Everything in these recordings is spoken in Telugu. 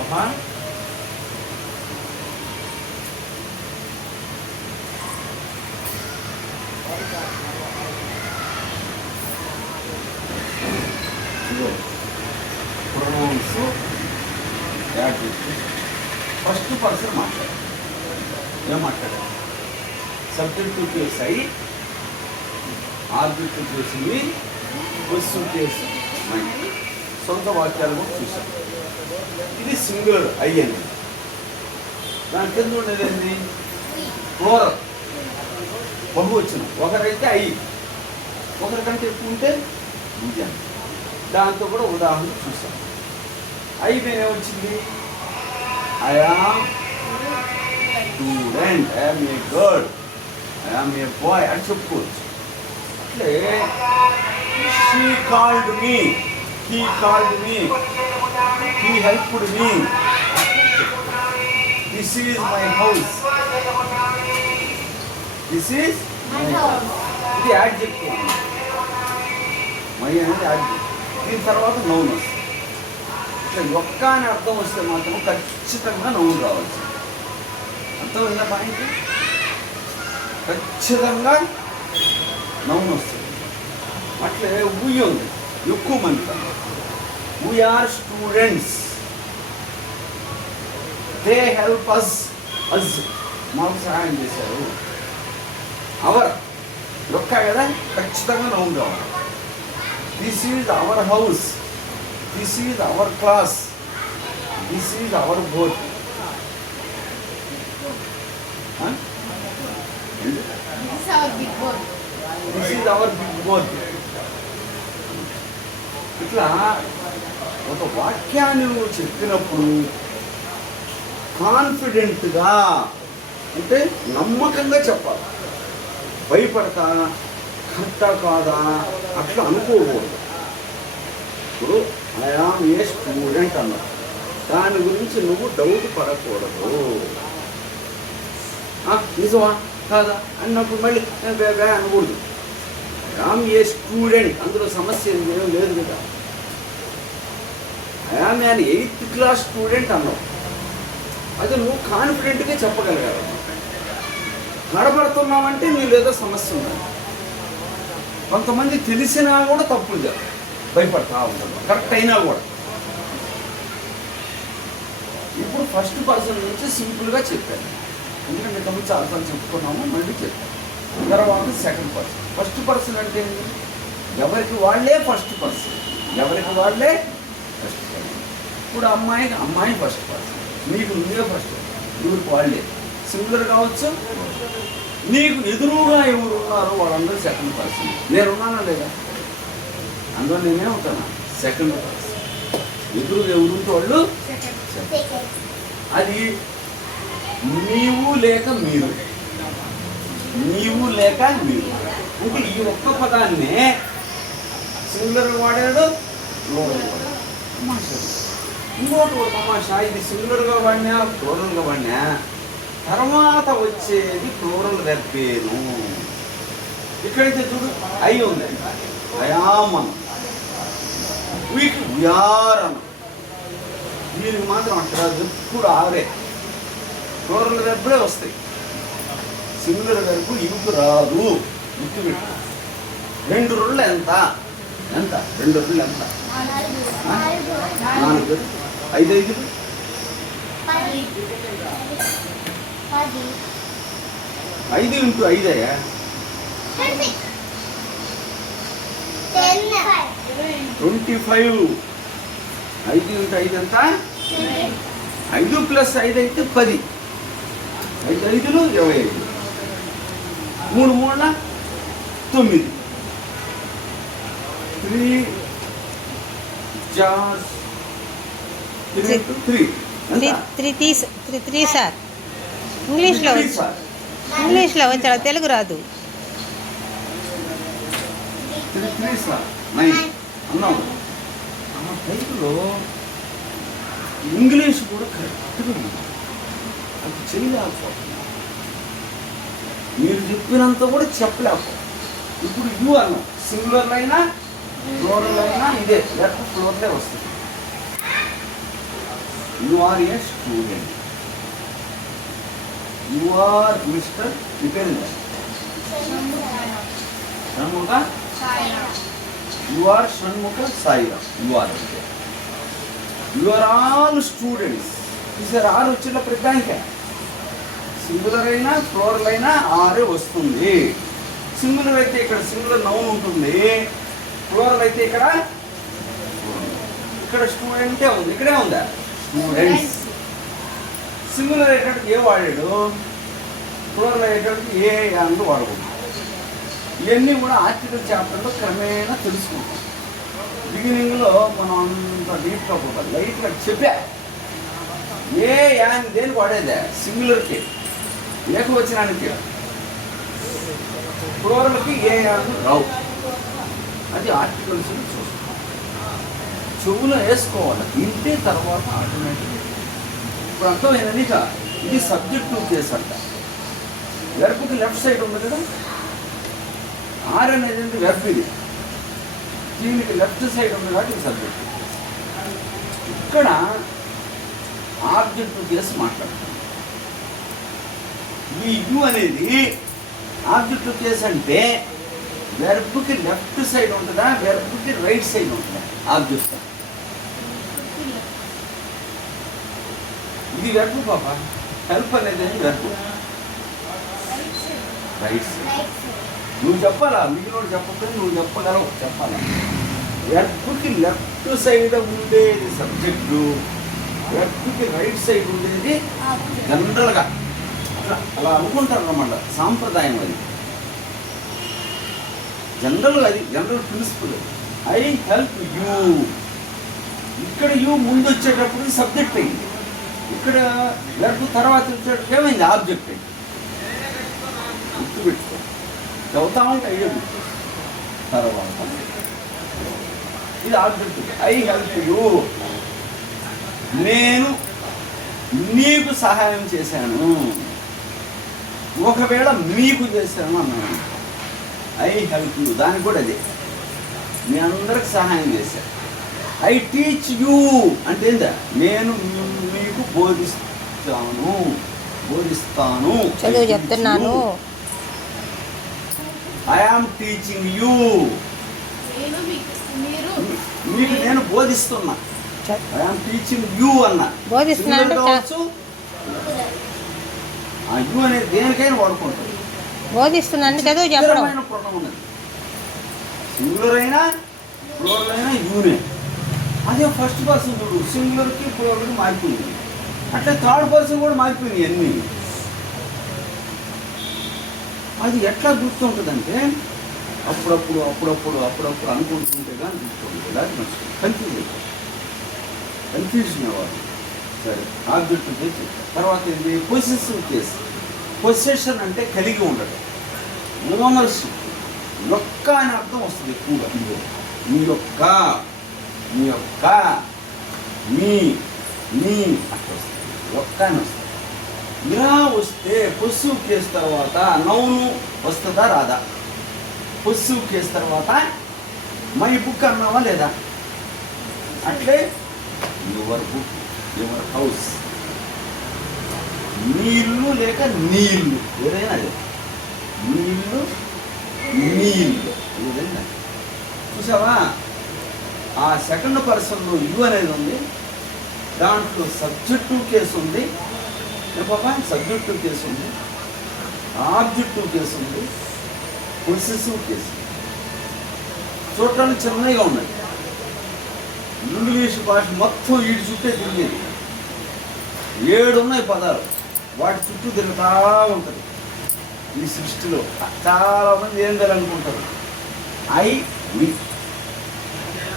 ఆహా ప్రొనౌన్స్ యాడ్ చేసి ఫస్ట్ పర్సన్ మాట్లాడారు. ఏం మాట్లాడారు? సబ్జెక్టు కేసు అయి, ఆబ్జెక్టు కేసు మీ, వస్తు కేసు మై, సొంత వాక్యాలు కూడా చూసాం. ఇది సింగులర్ ఐ అని. దాని కింద ఉండేది ఏంటి? ప్లూరల్, బహువచనం. ఒకరైతే ఐ, ఒకరికంటే ఎక్కువ ఉంటే ఇది. దాంతో కూడా ఉదాహరణ చూసాం. ఐ మీద ఏమొచ్చింది? I am student, I am a girl, I am a boy అని చెప్పుకోవచ్చు. అట్లే she called me, he called me, he helped me, this is my house, this is my house. ఇది యాడ్జెక్టివ్. మై అనేది యాడ్జెక్టివ్. దీని తర్వాత నౌన్ వస్తుంది. ఇట్లా ఒక్క అని అర్థం వస్తే మాత్రం ఖచ్చితంగా నౌన్ రావచ్చు. అర్థమైందా పాయింట్? ఖచ్చితంగా నౌన్ వస్తుంది. అట్లే వీ ఉంది, ఎక్కువ మంది. We are students, they help us, us మాకు సహాయం చేశారు. అవర్ ఒక్క కదా, ఖచ్చితంగా నౌన్ రావాలి. This is our house, this is our class, this is our board. This is our big board. ఇట్లా ఒక వాక్యాన్ని నువ్వు చెప్పినప్పుడు కాన్ఫిడెంట్గా, అంటే నమ్మకంగా చెప్పాలి. భయపడతా కరెక్టా కాదా అట్లా అనుకోకూడదు. ఇప్పుడు ఐ యామ్ ఏ స్టూడెంట్ అన్నావు, దాని గురించి నువ్వు డౌట్ పడకూడదు. నిజమా కాదా అన్నప్పుడు మళ్ళీ అనకూడదు. ఐ యామ్ ఏ స్టూడెంట్, అందులో సమస్య ఏం లేదు కదా. I am an 8th class student అన్నావు, అది నువ్వు కాన్ఫిడెంట్గా చెప్పగలిగావు. తడబడుతున్నావంటే నీళ్ళు ఏదో సమస్య ఉండాలి. కొంతమంది తెలిసినా కూడా తప్పులు చేస్తారు, భయపడతా ఉంటారు, కరెక్ట్ అయినా కూడా. ఇప్పుడు ఫస్ట్ పర్సన్ నుంచి సింపుల్గా చెప్పాను, ఎందుకంటే ఇంతకుముందు చాలాసార్లు చెప్పుకున్నాము, మళ్ళీ చెప్పాను. తర్వాత సెకండ్ పర్సన్. ఫస్ట్ పర్సన్ అంటే ఎవరికి వాళ్ళే ఫస్ట్ పర్సన్, ఎవరికి వాళ్ళే ఫస్ట్ పర్సన్. ఇప్పుడు అమ్మాయి ఫస్ట్ పర్సన్, నీకు నువ్వే ఫస్ట్ పర్సన్, ఇవరికి వాళ్ళే. సింగులర్ కావచ్చు. నీకు ఎదురుగా ఎవరు ఉన్నారో వాళ్ళందరూ సెకండ్ పర్సన్. నేనున్నానా లేదా? అందులో నేనే ఉంటాను సెకండ్ పర్సన్. ఎదురుగా ఎవరుంటే వాళ్ళు అది నీవు లేక మీరు, నీవు లేక మీరు. అంటే ఈ ఒక్క పదాన్నే సింగులర్ వాడాడు, ప్లూరల్ వాడాడు. తమాషా ఇంకోటి కూడా తమాషా, ఇది సింగులర్గా వాడినా ప్లూరల్గా వాడినా తర్వాత వచ్చేది ప్లూరల్ వెర్బేను. ఇక్కడైతే చూడు ఐ ఉంది, అయామ్ అన్న, వీటికి ఉయార్ అన్న. వీరికి మాత్రం అక్కడ ఎప్పుడు ఆరే ప్లూరల్ వెర్బే వస్తాయి. సింగులర్ వెర్బు ఇవుకు రాదు. ఇటు పెట్టు. 2 రోజులు ఎంత? 2 రోజులు ఎంత? 4, 5, 5 5 ఇంటూ 5 అయ్యా 25. 5 ఇంటూ 5 ఎంత? 5 ప్లస్ 5 అయితే 10. 5 5లు 25. 3 3ల 9. 3 just 3 into 3. 3 సార్. ఇంగ్లీష్లో వచ్చాడు, తెలుగు రాదు. 3 సార్ 9 అన్నాము. ఆ టైంలో ఇంగ్లీష్ కూడా కరెక్ట్గా ఉంది. అది చేయలేకపోతున్నా, మీరు చెప్పినంత కూడా చెప్పలేకపో. ఇప్పుడు యూ అన్నాం, సింగులర్ అయినా ప్లూరల్ అయినా ఇదే లేకపోతే ప్లూరలే వస్తుంది. You are a student. You are mister preparing Shanmukha. You are Shanmukha Sairam. You are అంటే యు ఆర్ ఆల్ స్టూడెంట్స్. ఈసారి ఆరు వచ్చిన ప్రతిదానికే సింగులర్ అయినా ఫ్లోరల్ అయినా ఆరే వస్తుంది. సింగులర్ అయితే ఇక్కడ సింగులర్ నౌన్ ఉంటుంది, ఫ్లోరల్ అయితే ఇక్కడ స్టూడెంటే ఉంది, ఇక్కడే ఉందా స్టూడెంట్స్. సింగులర్ అయ్యేటప్పుడు ఏ వాడాడు, ఫ్లోరల్ అయ్యేటప్పుడు ఏ అంటూ వాడకూడదు. ఇవన్నీ కూడా ఆర్టికల్ చాప్టర్లో క్రమేణా తెలుసుకుంటాం. బిగినింగ్లో మనం అంత డీప్గా పోవాలి, లైట్గా చెప్పా ఏ యాన్ దేనికి వాడేదే, సింగులర్కి ఏకవచనానికి, ఫ్లోరల్కి ఏ యాన్ రావు. అది ఆర్టికల్స్ చూస్తాం, చెవులో వేసుకోవాలి, వింటే తర్వాత ఆటోమేటిక్. ఇప్పుడు అర్థమైంది ఇక ఇది సబ్జెక్టు కేసు అంట. వెర్బ్కి లెఫ్ట్ సైడ్ ఉంది కదా, ఆర్ అనేది వెర్బ్, ఇది దీనికి లెఫ్ట్ సైడ్ ఉంది కాబట్టి ఇది సబ్జెక్ట్. ఇక్కడ ఆబ్జెక్టివ్ కేసు మాట్లాడుతుంది. ఈ యు అనేది ఆబ్జెక్టివ్ కేసు అంటే వెర్బ్కి లెఫ్ట్ సైడ్ ఉంటుందా, వెర్బ్కి రైట్ సైడ్ ఉంటుందా ఆబ్జెక్ట్. ఇది వెర్బ్ పాప, హెల్ప్ అనేది వెర్బ్ రైట్ సైడ్. నువ్వు చెప్పాలా, మిగిలిన చెప్పకపోతే నువ్వు చెప్పగలవు, చెప్పాలా. వెర్బ్కి లెఫ్ట్ సైడ్ ఉండేది సబ్జెక్టు, వెర్బ్కి రైట్ సైడ్ ఉండేది జనరల్గా అలా అనుకుంటారు అన్నమాట, సాంప్రదాయం అది. జనరల్గా అది general principal. I help you, ఇక్కడ యూ ముందు వచ్చేటప్పుడు సబ్జెక్ట్ అయింది, ఇక్కడ వెర్బ్ తర్వాత వచ్చేటప్పుడు ఏమైంది ఆబ్జెక్ట్ అయింది. గుర్తుపెట్టుకో, చదువుతా ఉంటే అయ్యే గుర్తు. తర్వాత ఇది ఆబ్జెక్ట్. ఐ హెల్ప్ యూ, నేను నీకు సహాయం చేశాను, ఒకవేళ మీకు చేశాను అన్నాను. ఐ హెల్ప్ యూ దానికి కూడా అదే, మీ అందరికి సహాయం చేశాను. ఐ టీచ్ యూ అంటే ఏందా, నేను మీకు బోధిస్తాను, చదువు చెప్తున్నాను. ఐ ఆమ్ టీచింగ్ యూ, మీకు నేను బోధిస్తున్నా. ఐ ఆమ్ టీచింగ్ యూ అన్న బోధిస్తున్నాను కావచ్చు. ఆ యూ అనేది దేనికైనా వాడుకుంటుంది. బోధిస్తున్నాను చదువు చెప్పడం. ప్రణం ఉన్నది, సింగులర్ అయినా ఫ్లోరల్ అయినా యూనే. అదే ఫస్ట్ పర్సన్ చూడు, సింగులర్కి ఫ్లోరల్కి మారిపోయింది, అట్లా థర్డ్ పర్సన్ కూడా మారిపోయింది అన్నీ. అది ఎట్లా గుర్తుంటుందంటే అప్పుడప్పుడు అప్పుడప్పుడు అప్పుడప్పుడు అనుకుంటుంటే కానీ గుర్తుంటుంది, దాన్ని కన్ఫ్యూజన్ అవ్వాలి. సరే, ఆబ్జెక్ట్ కేసు. తర్వాత ఏంటి, పొసెసివ్ కేసు. పొసెషన్ అంటే కలిగి ఉండటం, ఓనర్షిప్. యొక్క అనే అర్థం వస్తుంది ఎక్కువగా. మీ యొక్క, మీ యొక్క, మీ మీ అట్లా వస్తుంది, యొక్క అని వస్తుంది. ఇలా వస్తే పొస్సివ్ కేసు తర్వాత నౌను వస్తుందా రాదా? పొస్సివ్ కేసు తర్వాత మై బుక్ అన్నావా లేదా? అట్లే యువర్ బుక్, యువర్ హౌస్. నీళ్ళు లేక నీళ్ళు, ఏదైనా అదే. నీళ్ళు నీళ్ళు ఏదైనా. చూసావా, ఆ సెకండ్ పర్సన్లో యు అనేది ఉంది, దాంట్లో సబ్జెక్టివ్ కేసు ఉంది, పాపా సబ్జెక్టివ్ కేసు ఉంది, ఆబ్జెక్టివ్ కేసు ఉంది, పొసెసివ్ కేసు. చూడటానికి చిన్నగా ఉన్నది. ఇంగ్లీష్ భాష మొత్తం వీటి చుట్టే తిరిగేది. 7 ఉన్నాయి పదాలు, వాటి చుట్టూ తిరుగుతూ ఉంటుంది. ఈ సృష్టిలో చాలామంది ఏం చేయాలనుకుంటారు, ఐ వి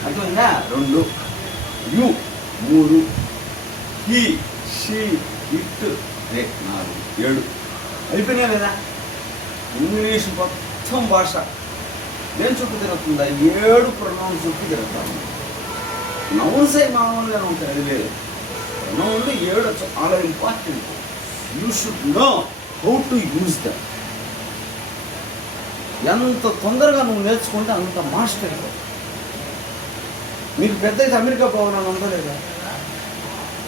అర్థమైందా 2, యు 3, హీ షీ ఇట్ 4, 7 అయిపోయినా లేదా? ఇంగ్లీష్ మొత్తం భాష దేని చుట్టూ తిరుగుతుందా? 7 ప్రొనౌన్స్ చుట్టూ తిరుగుతాము. నౌన్స్ అయి మామూలుగానే ఉంటాయి, అది లేదు. ప్రొనౌన్లు 7 చాలా important. You should know how to use that. ఎంత తొందరగా నువ్వు నేర్చుకుంటే అంత మాస్టర్ అయిపోతావు. మీకు పెద్ద అయితే అమెరికా పోవాలని ఉందా లేదా?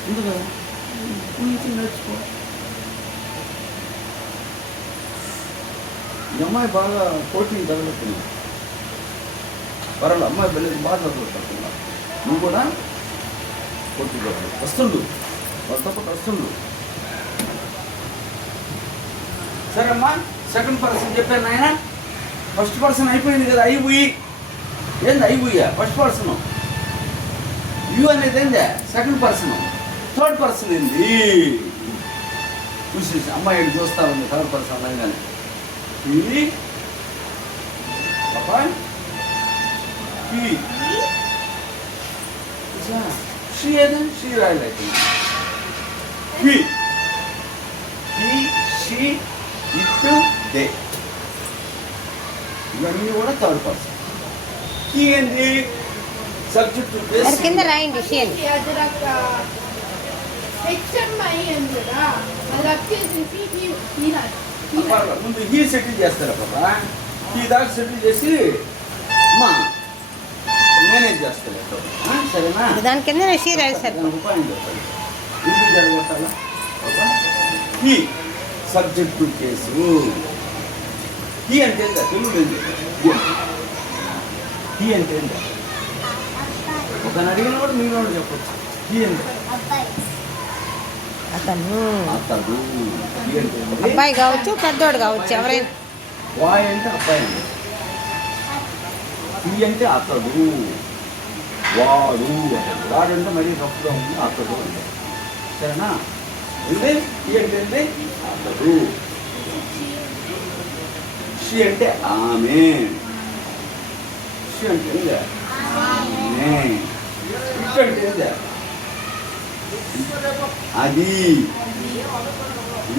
ఉంది కదా, నుంచి నేర్చుకో. ఈ అమ్మాయి బాగా కోటింగ్ తగలుతున్నావు, పర్వాలేదు అమ్మాయి వెళ్ళేది బాగా చదువుతున్నా, నువ్వు కూడా కోటింగ్ వస్తుండు, వాళ్ళతో పాటు వస్తుండు. సరే అమ్మా, సెకండ్ పర్సన్ చెప్పాను ఆయన. ఫస్ట్ పర్సన్ అయిపోయింది కదా, అయిపోయి ఏంది అయిపోయా ఫస్ట్ పర్సన్. యూ అనేది ఏందే సెకండ్ పర్సన్. థర్డ్ పర్సన్ ఏంది చూసి అమ్మాయి చూస్తా ఉంది థర్డ్ పర్సన్ అనగానే. షీ ఏదో షీ రాయలే, షీ ఇట్ దే, ఇవన్నీ కూడా థర్డ్ పర్సన్. కీ ఏంది సబ్జెక్ట్ మరి కింద రాయండి షేర్. ముందు హీ సెటిల్ చేస్తారా పాపా, హీ దాకా సెటిల్ చేసి అమ్మా మేనేజ్ చేస్తారు. సరేనా, దాని కింద షేర్ రాశారు. దాని ఉపాయం చెప్పండి, ఎందుకు జరగొట్టాలా. He subject case. హీ అంటే ఏంటో తెలుగు లేదు. హీ అంటే ఏంటో ఒక అడిగిన కూడా మీరు చెప్పచ్చు. హీ అంటే అతను అతడు, అబ్బాయి కావచ్చు పెద్దోడు కావచ్చు ఎవరైనా. వాయ్ అంటే అబ్బాయి అండి, హీ అంటే అతడు, వాడు. వాడు అంటే మరీ రఫ్గా ఉంది, అతడు అంటే. సరేనా, ఇది హీ అంటే అతడు, షీ అంటే ఆమె, షీ అంటే ఏందా ఆమె, ఇట్ అంటే ఏందా అది,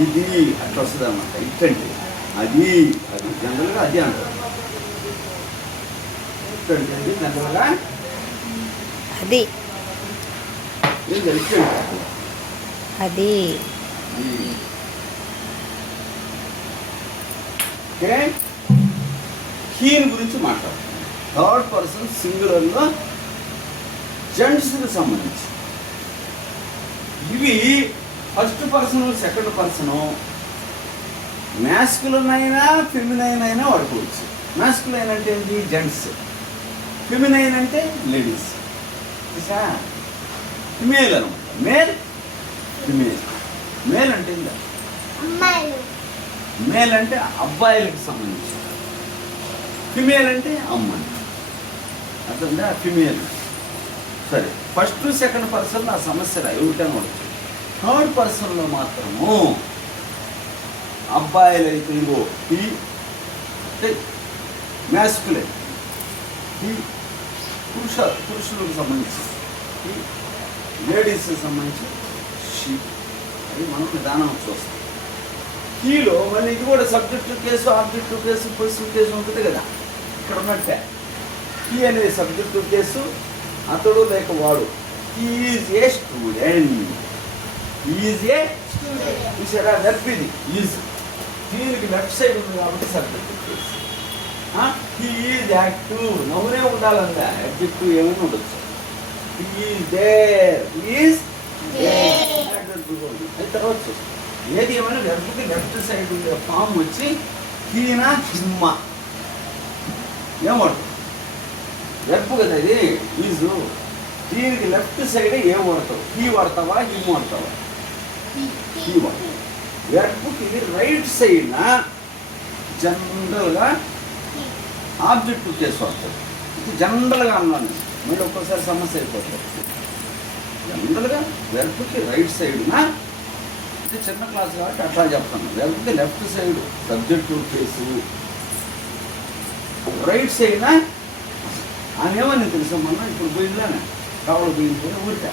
ఇది అట్లా వస్తుంది అన్నమాట. ఇట్ అంటే అది, అది జనరల్గా అది అంటారు. ఇట్ అంటే జనరల్గా అది, ఏందా ఇట్ అంటే అది. ఓకే, హీన్ గురించి మాట్లాడుతున్నాం. థర్డ్ పర్సన్ సింగులర్లో జెంట్స్కి సంబంధించి. ఇవి first person second person masculine అయినా ఫెమినైన్ అయినా వాడుకోవచ్చు. మ్యాస్కులైన్ అంటే ఏంటి జెంట్స్, ఫెమినైన్ అంటే లేడీస్. మేల్ అనమాట, మేల్ ఫిమేల్. మేల్ అంటే ఏంటో మేల్ అంటే అబ్బాయిలకు సంబంధించి, ఫిమేల్ అంటే అమ్మాయి. అర్థంగా ఫిమేల్. సరే, ఫస్ట్ సెకండ్ పర్సన్లో ఆ సమస్య ఎవరికైనా ఉండొచ్చు. థర్డ్ పర్సన్లో మాత్రము అబ్బాయిలు అయితే ఇగో ఈ మ్యాస్కులైన్, ఈ పురుషులకు సంబంధించి, ఈ లేడీస్కి సంబంధించి షీ. అది మనం విధానం చూస్తాం. కీలో మళ్ళీ ఇది కూడా subject case, objective case, positive case ఉంటుంది కదా. ఇక్కడ ఉన్నట్టే కీ అనేది సబ్జెక్టు కేసు, అతడు లేక వాడు. Is a student, is a చూసారా వెర్బ్ ఇది ఈజ్. దీనికి లెఫ్ట్ సైడ్ ఉంది కాబట్టి subject case. He is active, నవ్వునే ఉండాలందా, అడ్జెక్టివ్ ఏమైనా ఉండొచ్చు. హీ ఈజ్ దేర్, ఈజ్ తర్వాత చూస్తాం. ఏది ఏమైనా వెర్బ్కి లెఫ్ట్ సైడ్ ఉండే ఫామ్ వచ్చి హీనా హిమ్మ ఏమవుతుంది వెర్బ్ కదా ఇది ఈజు. దీనికి లెఫ్ట్ సైడ్ ఏం వాడతావు, హీ వాడతావా హిమ్ వాడతావా? హీ వాడతావు. వెర్బ్కి రైట్ సైడ్న జనరల్గా ఆబ్జెక్టివ్ కేసు వాడతాడు. ఇది జనరల్గా అన్నాను, మళ్ళీ ఒక్కోసారి సమస్య అయిపోతుంది. జనరల్గా వెర్బ్కి రైట్ సైడ్న, ఇది చిన్న క్లాస్ కాబట్టి అట్లా చెప్తాను. వెర్బ్కి left side subjective case, right సైడ్న ఆమె ఏమని తెలుసమ్మన్నా, ఇప్పుడు పోయిందానే కావాలి పోయింది ఊరికా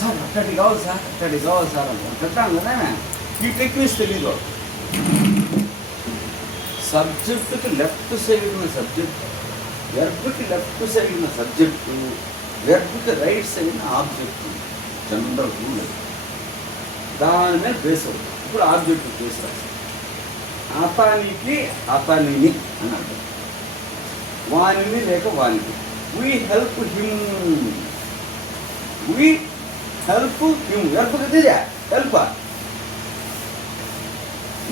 సార్ అట్టడి కావాలి సార్, అట్టడి కావాలి సార్ అంటే పెట్టాను కదా. ఈ టెక్నిక్స్ తెలీదు. సబ్జెక్టుకి లెఫ్ట్ సైడ్ ఉన్న సబ్జెక్ట్, వెర్బ్కి లెఫ్ట్ సైడ్ ఉన్న సబ్జెక్టు, వెర్బ్కి రైట్ సైడ్ ఉన్న ఆబ్జెక్టు. జనరల్ రూల్ అది. దాని మీద బేస్ అవుతుంది. ఇప్పుడు ఆబ్జెక్టు బేస్ రాస్తాం. అతనికి అతనిని అని అంటారు, వానిని లేక వానికి. We help him, we help him verb ఇదే హెల్ప్.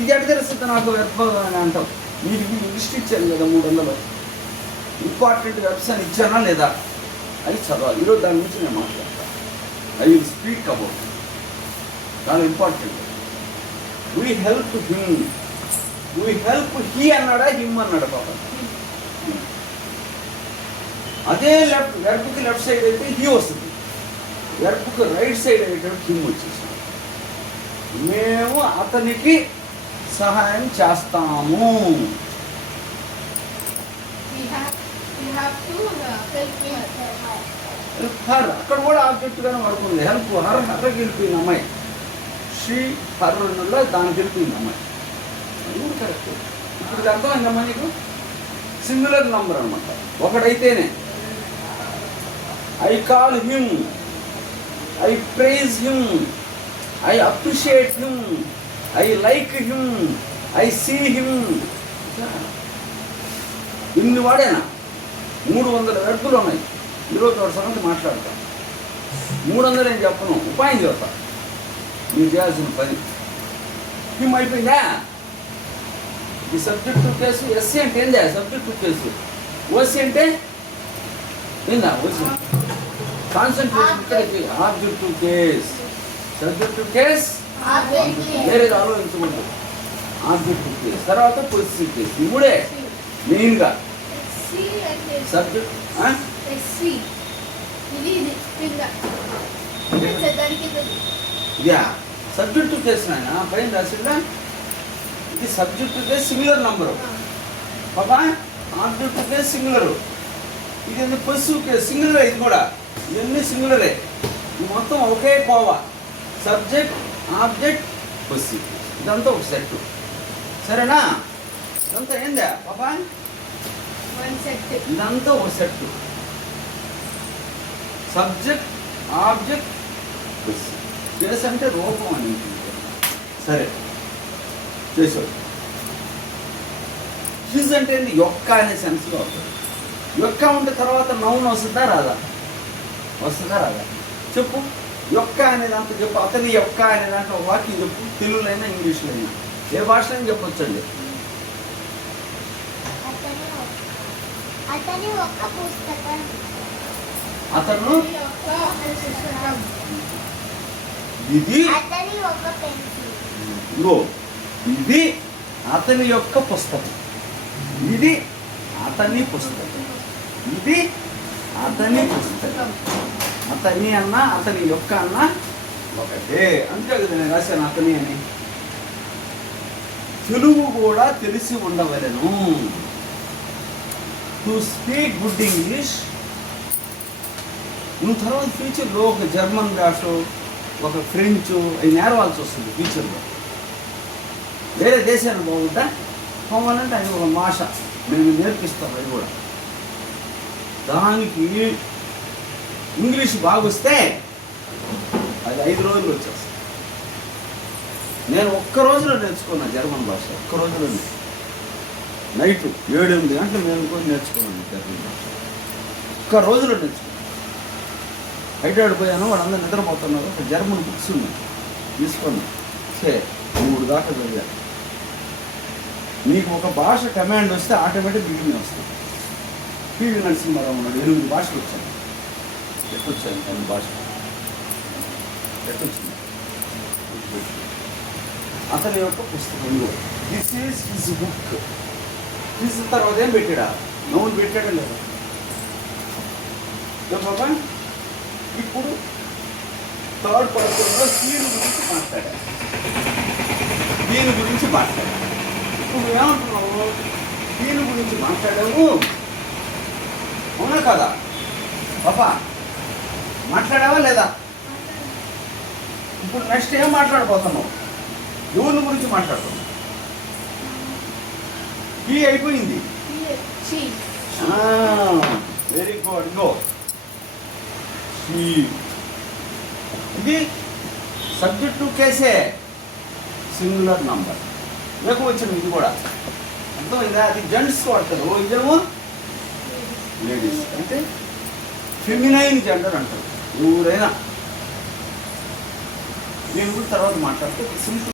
ఇది ఎట్ట తెలుస్తుంది నాకు వెర్బ్ అని అంటావు. మీకు లిస్ట్ ఇచ్చాను కదా 300 ఇంపార్టెంట్ వెర్బ్స్ అని ఇచ్చానా లేదా అది చదవాలి. ఈరోజు దాని గురించి నేను మాట్లాడతాను. ఐ విల్ స్పీక్ అబౌట్ దాని important. We help him, we help he అన్నాడా హిమ్ అన్నాడా పాప. అదే లెఫ్ట్ వెర్బ్కి లెఫ్ట్ సైడ్ అయితే హీ వస్తుంది, వెర్బ్కి రైట్ సైడ్ అయ్యేటప్పుడు హిమ్ వచ్చేసింది. మేము అతనికి సహాయం చేస్తాము. హర్ అక్కడ కూడా ఆబ్జెక్ట్గానే పడుతుంది. హెల్ప్ హర్, హర్ గెలిపోయింది అమ్మాయి. షీ హర్లో దానికి గెలిపోయింది అమ్మాయి. అది కూడా కరెక్ట్. ఇప్పుడు అర్థమైందమ్మా నీకు? సింగులర్ నంబర్ అనమాట, ఒకడైతేనే. I call him, I praise him, I appreciate him, I like him, I see him. ఇన్ని వాడేనా? 300 వెర్బులు ఉన్నాయి. ఈరోజు వాడు సంగతి మాట్లాడతాం. 300 ఏం చెప్పను, ఉపాయం చెప్తా. మీరు చేయాల్సిన పని. హిమ్ అయిపోయిందా? ఈ సబ్జెక్టు కేసు. ఎస్సీ అంటే ఏందా? Subject case. ఓసీ అంటే ఏందా? ఓసీ కాన్సన్ట్రేషన్ ఇక్కడికి. ఆబ్జెక్టు కేస్, సబ్జెక్టు కేస్, వేరేది ఆలోచించకూడదు. ఆబ్జెక్టు కేస్ తర్వాత పొజిటివ్ కేస్. ఈ మూడే మెయిన్గా సబ్జెక్ట్. ఇదా సబ్జెక్టు కేసు నాయన పైన రాసిందా? ఇది సబ్జెక్టు కేస్ సింగులర్ నంబరు బాబా. Object case singular. ఇది పొజిటివ్ కేస్ సింగులరే. ఇది కూడా ఇవన్నీ సింగులరే. ఇది మొత్తం ఒకే కోవా. Subject, object, positive. ఇదంతా ఒక సెట్. సరేనా? ఇదంతా ఏందా పాపా? ఇదంతా ఒక set. Subject, object, positive. Case అంటే రూపం అని. సరే చేసాడు. హిజ్ అంటే యొక్క అనే సెన్స్లో వస్తుంది. యొక్క ఉంటే తర్వాత నౌన్ వస్తుందా రాదా? వస్తుందా రాదా? చెప్పు. యొక్క అనే దాంట్లో చెప్పు. అతని యొక్క అనే దాంట్లో ఒక వాక్యం చెప్పు. తెలుగులో అయినా ఇంగ్లీష్లో అయినా ఏ భాషలో అయినా చెప్పొచ్చండి. అతని ఒక్క పుస్తకం. అతను ఇది అతని ఒక్క పెన్సిల్. ఇగో ఇది అతని యొక్క పుస్తకం. ఇది అతని పుస్తకం. ఇది అతని పుస్తకం. అతని అన్న అతని యొక్క అన్న ఒకటే. అంతే కదా నేను రాశాను అతని అని. తెలుగు కూడా తెలిసి ఉండవలెను. To speak good English. నువ్వు తర్వాత ఫ్యూచర్లో ఒక జర్మన్ భాష, ఒక ఫ్రెంచ్ అవి నేర్వాల్సి వస్తుంది ఫ్యూచర్లో. వేరే దేశాన్ని బాగుంటా పోవాలంటే అది ఒక భాష నేను నేర్పిస్తాను. అది కూడా దానికి ఇంగ్లీష్ బాగొస్తే అది 5 రోజులు వచ్చేస్తుంది. నేను ఒక్క రోజులో నేర్చుకున్నాను జర్మన్ భాష. ఒక్క రోజులోనే నైట్ 7-8 గంటలు నేను కూడా నేర్చుకున్నాను జర్మన్ భాష. ఒక్క రోజులో నేర్చుకున్నాను. హైదరాబాద్ పోయాను, వాళ్ళందరూ నిద్రపోతున్నారు. ఒక జర్మన్ బుక్స్ ఉన్నాయి, తీసుకున్నాను. సరే 3 దాకా చదివాను. నీకు ఒక భాష కమాండ్ వస్తే ఆటోమేటిక్ బిగిన్ వస్తుంది. పివి నరసింహారావు ఉన్నాడు, 8 భాషలు వచ్చాను. ఎట్టొచ్చాను తన భాష ఎట్టొచ్చింది. అతని యొక్క పుస్తకం. This is his book. His తర్వాత ఏం పెట్టాడా? నౌన్ పెట్టాడా లేదా? బాబా ఇప్పుడు థర్డ్ పర్సన్లో దీని గురించి మాట్లాడా. దీని గురించి మాట్లాడా. ఇప్పుడు ఏమంటున్నావు? దీని గురించి మాట్లాడావు, అవునా కదా బాబా? మాట్లాడావా లేదా? ఇప్పుడు నెక్స్ట్ ఏం మాట్లాడబోతున్నావు? ఎవరి గురించి మాట్లాడుతున్నావు? ఈ అయిపోయింది. Very good. గో. ఇది సబ్జెక్టు కేసే సింగులర్ నంబర్. ఏకవచనం ఇది కూడా. అర్థమైందా? అది జెంట్స్కి వాడతారు. ఇదేమో లేడీస్. అంటే ఫెమినైన్ జెండర్ అంటారు. ఎవరైనా నేను కూడా తర్వాత మాట్లాడుతూ సింపుల్